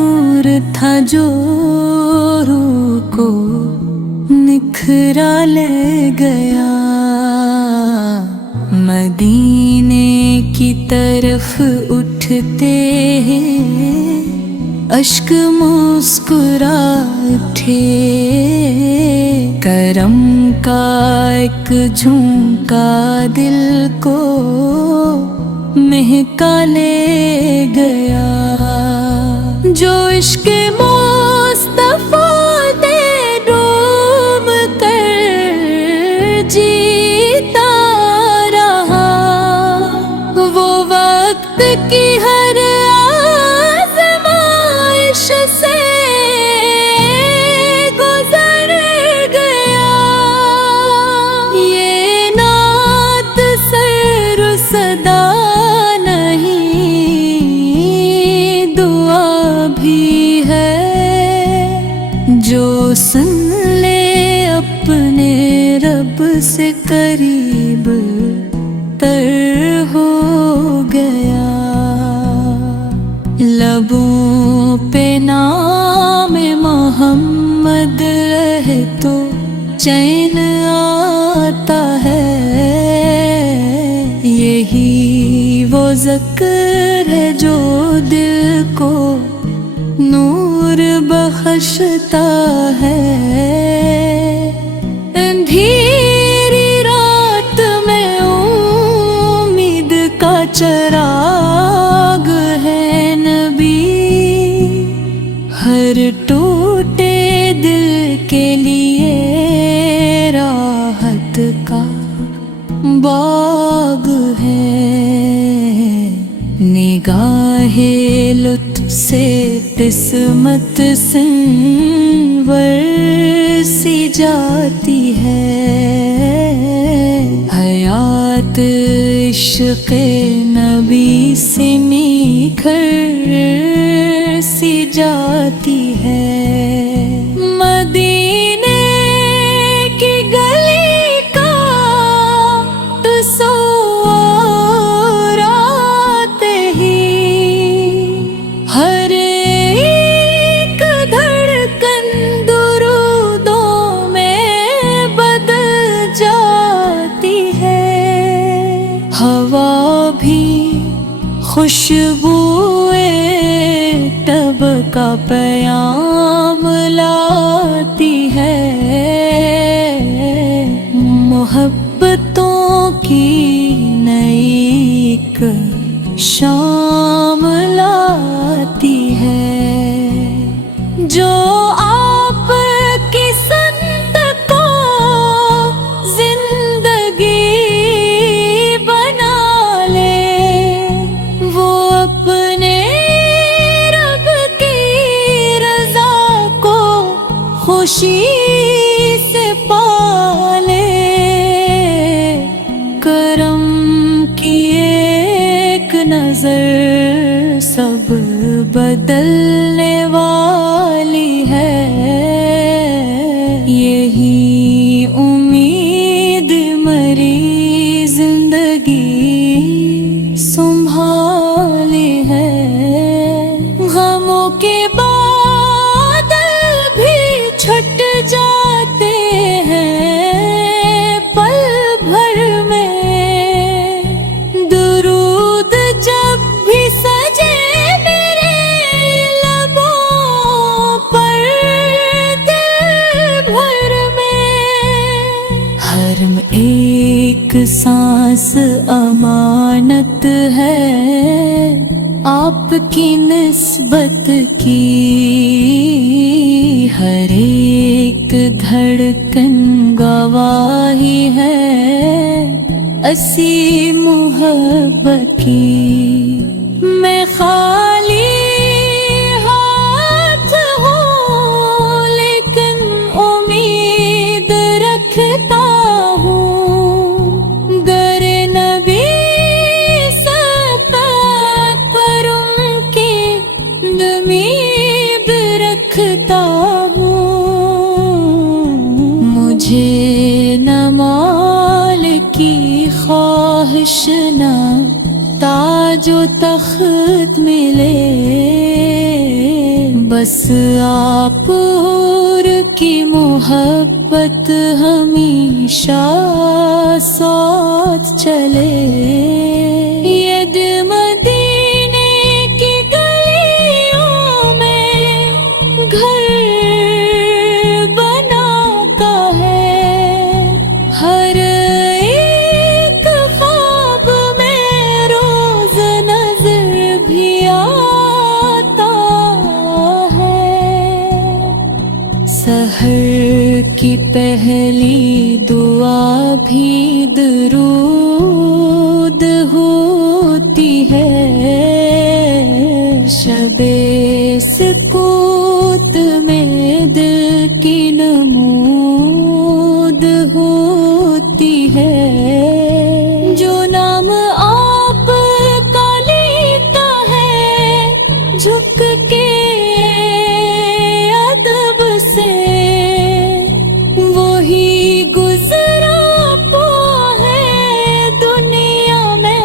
नूर था जो रूह को निखरा ले गया, मदीने की तरफ उठते हैं अश्क मुस्कुरा उठे। करम का एक झुमका दिल को महका ले गया, जो इश्क मुस्तफा दे डूब कर जीता रहा। वो वक्त की हर आज़माइश से गुजर गया। ये नात सर सदा जो सुन ले अपने रब से करीब तर हो गया। लबों पे नाम मोहम्मद रहे तो चैन आता है, यही वो ज़िक्र है जो दिल को नूर बख्शता है। अंधेरी रात में उम्मीद का चराग है नबी, हर टूटे दिल के लिए राहत का बाग है। निगाहे लुत्फ से किस्मत संवर सी जाती है, हयात इश्क़ नबी से निखर सी जाती है। मदीने की गली का तस्वुर आते ही हर एक धड़कन दुरूदों में बदल जाती है। हवा भी खुशबुए तब का पैगाम लाती है, मोहब्बतों की नई एक शाम लाती है। जो आप की संत को जिंदगी बना ले, वो अपने रब की रजा को खुशी से पाले। करम की एक नजर सब बदलने वाली है, यही उम्मीद मरी जिंदगी संभाली है। गमों के बादल भी छट जाते हैं पल भर में, दुरूद जब भी सजे मेरे लबों पर दिल भर में। हर एक सांस अमानत है आपकी निस्बत की, हर एक धड़कन गवाही है असी मोहब्बत की। मैं खाली हाथ हूँ लेकिन उम्मीद रखता हूँ, गरे नबी सब पर उनकी उम्मीद रखता हूँ। मुझे न माल की ख्वाहिश न ताजो तख्त मिले, بس آپ اور کی محبت ہمیشہ ساتھ چلے. ید مدینے کی گلیوں میں گھر بناتا ہے. ہر ایک خواب میں روز نظر بھی آتا ہے. سحر کی پہلی دعا بھی درود ہوتی ہے. شب سکوت میں دل کی نمود ہوتی ہے. جو نام آپ کا لیتا ہے جھک کے ادب سے، وہی گزرا پوا ہے دنیا میں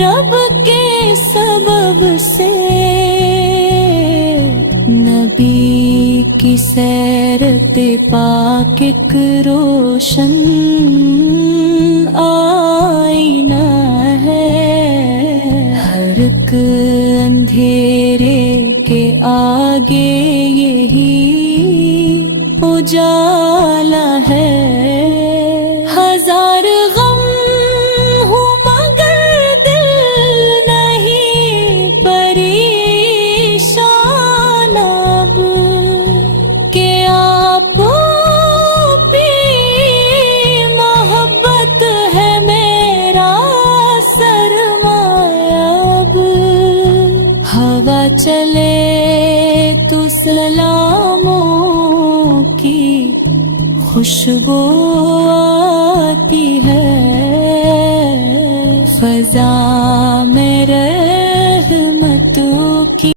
رب کے سبب سے. نبی کی سیرت پاک ایک روشن آئینہ ہے. ہر ایک اندھیرے کے آگے یہی اجالا ہے. ہزار غم ہوں مگر دل نہیں پریشان اب، کہ آپ بھی محبت ہے میرا سرمایہ. اب ہوا چلے تو سلاموں کی خوشبو آتی ہے. فضا